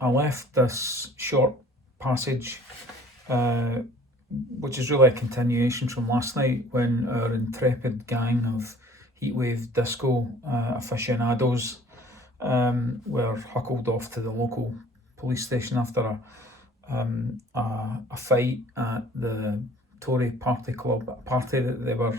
I left this short passage, which is really a continuation from last night when our intrepid gang of heatwave disco aficionados were huckled off to the local police station after a fight at the Tory Party club party that they were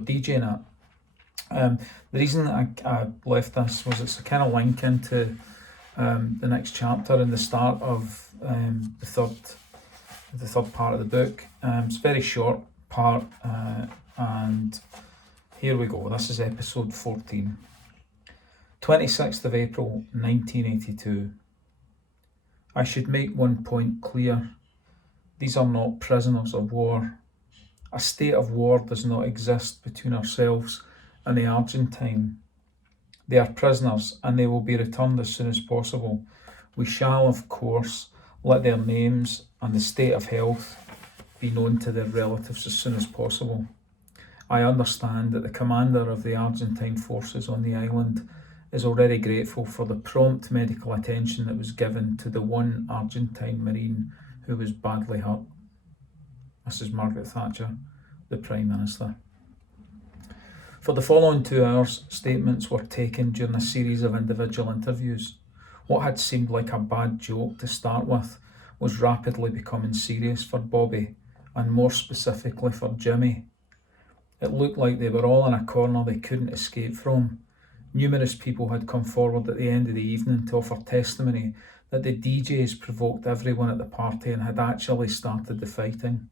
DJing at. The reason I left this was it's a kind of link into the next chapter and the start of the third part of the book. It's a very short part, and here we go. This is episode 14. 26th of April 1982. I should make one point clear. These are not prisoners of war. A state of war does not exist between ourselves and the Argentine. They are prisoners and they will be returned as soon as possible. We shall, of course, let their names and the state of health be known to their relatives as soon as possible. I understand that the commander of the Argentine forces on the island is already grateful for the prompt medical attention that was given to the one Argentine Marine who was badly hurt. Mrs. Margaret Thatcher, the Prime Minister. For the following 2 hours, statements were taken during a series of individual interviews. What had seemed like a bad joke to start with was rapidly becoming serious for Bobby, and more specifically for Jimmy. It looked like they were all in a corner they couldn't escape from. Numerous people had come forward at the end of the evening to offer testimony that the DJs provoked everyone at the party and had actually started the fighting.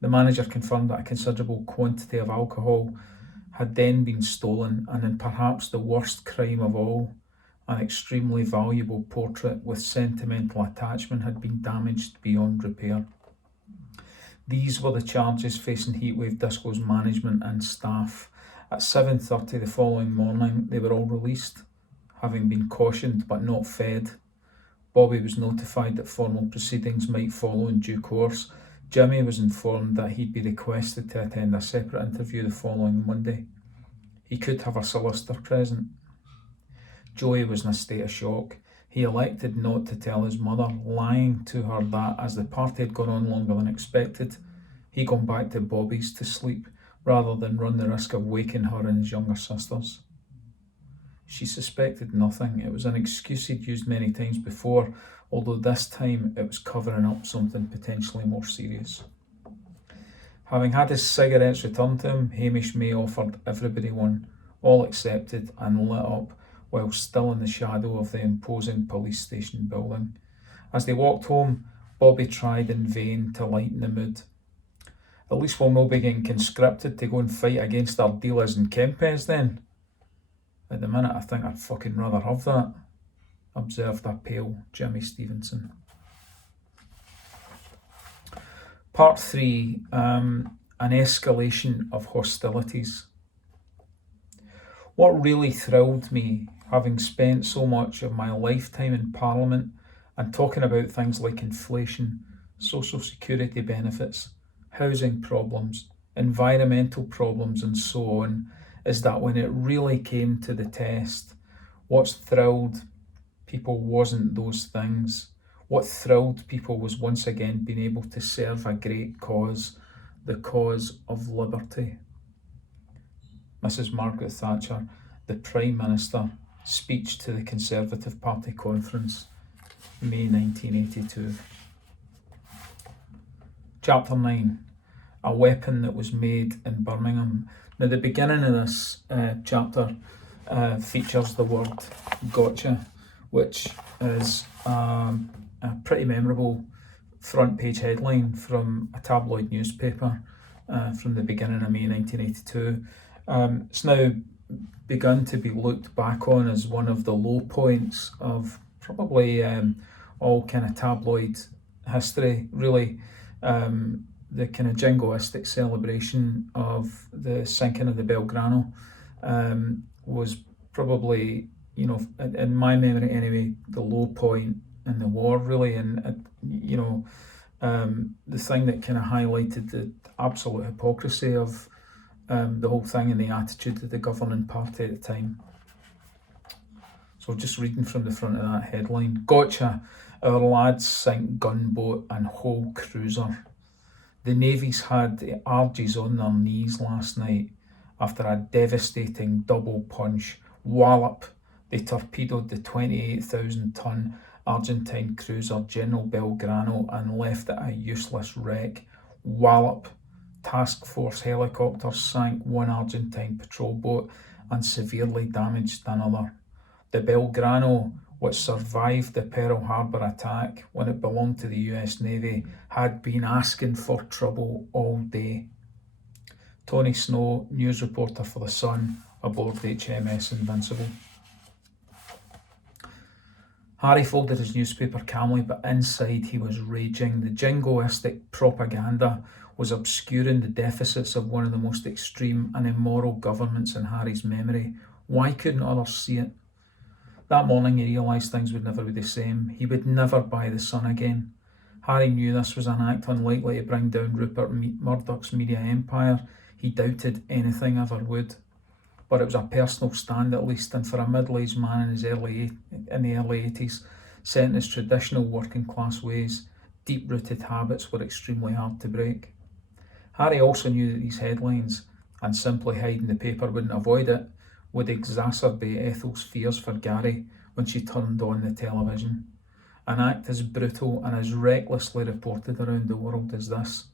The manager confirmed that a considerable quantity of alcohol had then been stolen, and in perhaps the worst crime of all, an extremely valuable portrait with sentimental attachment had been damaged beyond repair. These were the charges facing Heatwave Disco's management and staff. At 7:30 the following morning, they were all released, having been cautioned but not fed. Bobby was notified that formal proceedings might follow in due course. Jimmy was informed that he'd be requested to attend a separate interview the following Monday. He could have a solicitor present. Joey was in a state of shock. He elected not to tell his mother, lying to her that as the party had gone on longer than expected, he'd gone back to Bobby's to sleep, rather than run the risk of waking her and his younger sisters. She suspected nothing. It was an excuse he'd used many times before, although this time it was covering up something potentially more serious. Having had his cigarettes returned to him, Hamish May offered everybody one, all accepted and lit up while still in the shadow of the imposing police station building. As they walked home, Bobby tried in vain to lighten the mood. At least we'll no be getting conscripted to go and fight against our dealers in Kempes then. At the minute I think I'd fucking rather have that, observed a pale Jimmy Stevenson. Part 3, an escalation of hostilities. What really thrilled me, having spent so much of my lifetime in Parliament and talking about things like inflation, social security benefits, housing problems, environmental problems and so on, is that when it really came to the test, what thrilled people wasn't those things. What thrilled people was once again being able to serve a great cause, the cause of liberty. Mrs. Margaret Thatcher, the Prime Minister, speech to the Conservative Party conference, May 1982. Chapter 9. A weapon that was made in Birmingham. Now the beginning of this chapter features the word gotcha, which is a pretty memorable front page headline from a tabloid newspaper from the beginning of May 1982. It's now begun to be looked back on as one of the low points of probably all kind of tabloid history, really. The kind of jingoistic celebration of the sinking of the Belgrano was probably, you know, in my memory anyway, the low point in the war, really. And, you know, the thing that kind of highlighted the absolute hypocrisy of the whole thing and the attitude of the governing party at the time. So just reading from the front of that headline. Gotcha. Our lads sink gunboat and whole cruiser. The Navy's had the Argies on their knees last night after a devastating double punch wallop. They torpedoed the 28,000-ton Argentine cruiser General Belgrano and left it a useless wreck. Wallop. Task Force helicopters sank one Argentine patrol boat and severely damaged another. The Belgrano, which survived the Pearl Harbor attack when it belonged to the US Navy, had been asking for trouble all day. Tony Snow, news reporter for The Sun, aboard HMS Invincible. Harry folded his newspaper calmly, but inside he was raging. The jingoistic propaganda was obscuring the deficits of one of the most extreme and immoral governments in Harry's memory. Why couldn't others see it? That morning he realised things would never be the same. He would never buy The Sun again. Harry knew this was an act unlikely to bring down Rupert Murdoch's media empire. He doubted anything ever would. But it was a personal stand at least, and for a middle-aged man in the early 80s, set in his traditional working class ways, deep-rooted habits were extremely hard to break. Harry also knew that these headlines, and simply hiding the paper wouldn't avoid it, would exacerbate Ethel's fears for Gary when she turned on the television. An act as brutal and as recklessly reported around the world as this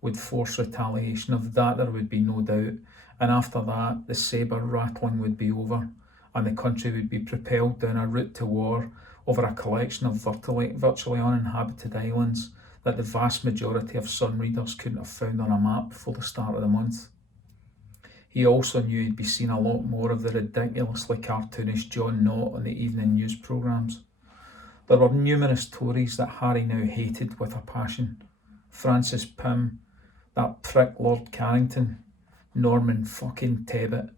would force retaliation. Of that there would be no doubt, and after that the sabre rattling would be over and the country would be propelled down a route to war over a collection of virtually uninhabited islands that the vast majority of Sun readers couldn't have found on a map before the start of the month. He also knew he'd be seeing a lot more of the ridiculously cartoonish John Knott on the evening news programmes. There were numerous Tories that Harry now hated with a passion. Francis Pym, that prick Lord Carrington, Norman fucking Tebbit.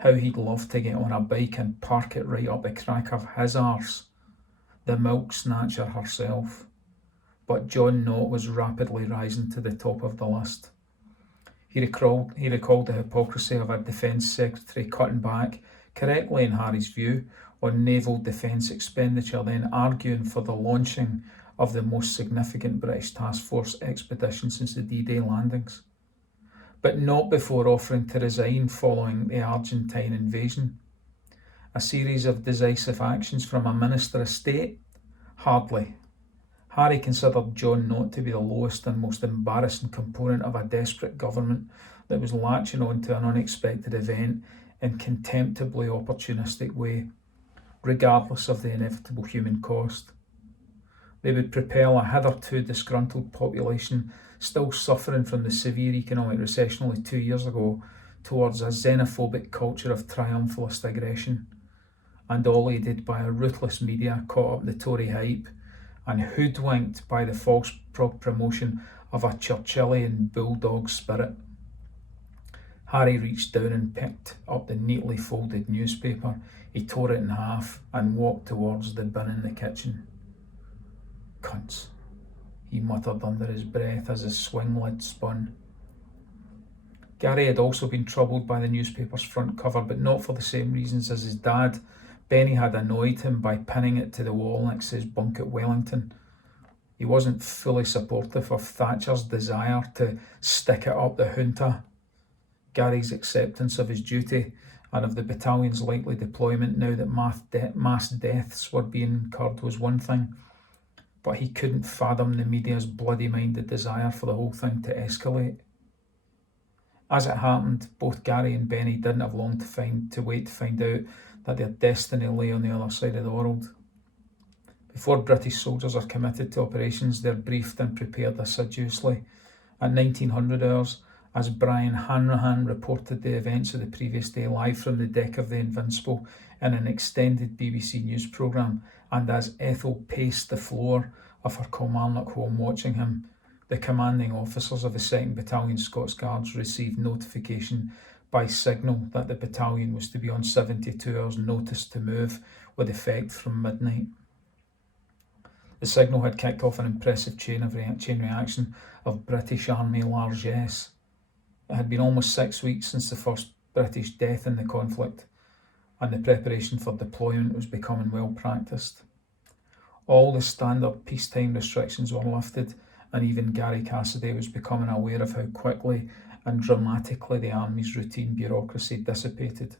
How he'd love to get on a bike and park it right up the crack of his arse. The milk snatcher herself. But John Knott was rapidly rising to the top of the list. He recalled the hypocrisy of a Defence Secretary cutting back, correctly in Harry's view, on naval defence expenditure, then arguing for the launching of the most significant British task force expedition since the D-Day landings. But not before offering to resign following the Argentine invasion. A series of decisive actions from a Minister of State? Hardly. Harry considered John Knott to be the lowest and most embarrassing component of a desperate government that was latching on to an unexpected event in contemptibly opportunistic way, regardless of the inevitable human cost. They would propel a hitherto disgruntled population still suffering from the severe economic recession only 2 years ago towards a xenophobic culture of triumphalist aggression, and all aided by a ruthless media caught up in the Tory hype and hoodwinked by the false promotion of a Churchillian bulldog spirit. Harry reached down and picked up the neatly folded newspaper. He tore it in half and walked towards the bin in the kitchen. Cunts, he muttered under his breath as his swing lid spun. Gary had also been troubled by the newspaper's front cover, but not for the same reasons as his dad. Benny had annoyed him by pinning it to the wall next to his bunk at Wellington. He wasn't fully supportive of Thatcher's desire to stick it up the junta. Gary's acceptance of his duty and of the battalion's likely deployment now that mass deaths were being incurred was one thing, but he couldn't fathom the media's bloody-minded desire for the whole thing to escalate. As it happened, both Gary and Benny didn't have long to wait to find out that their destiny lay on the other side of the world. Before British soldiers are committed to operations, they're briefed and prepared assiduously. At 1900 hours, as Brian Hanrahan reported the events of the previous day live from the deck of the Invincible in an extended BBC News programme, and as Ethel paced the floor of her Kilmarnock home watching him, the commanding officers of the 2nd Battalion Scots Guards received notification by signal that the battalion was to be on 72 hours notice to move, with effect from midnight. The signal had kicked off an impressive chain reaction of British Army largesse. It had been almost 6 weeks since the first British death in the conflict, and the preparation for deployment was becoming well practiced. All the standard peacetime restrictions were lifted, and even Gary Cassidy was becoming aware of how quickly and dramatically the army's routine bureaucracy dissipated.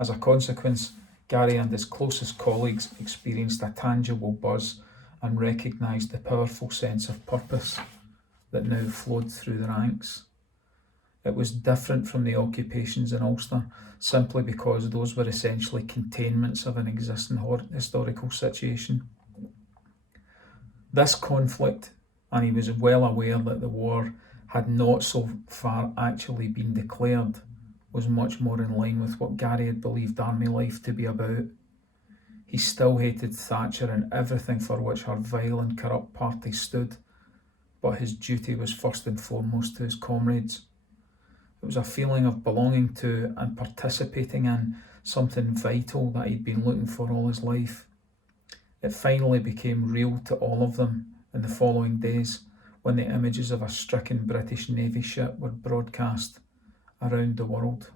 As a consequence, Gary and his closest colleagues experienced a tangible buzz and recognised the powerful sense of purpose that now flowed through the ranks. It was different from the occupations in Ulster simply because those were essentially containments of an existing historical situation. This conflict, and he was well aware that the war had not so far actually been declared, was much more in line with what Gary had believed army life to be about. He still hated Thatcher and everything for which her vile and corrupt party stood, but his duty was first and foremost to his comrades. It was a feeling of belonging to and participating in something vital that he'd been looking for all his life. It finally became real to all of them in the following days when the images of a stricken British Navy ship were broadcast around the world.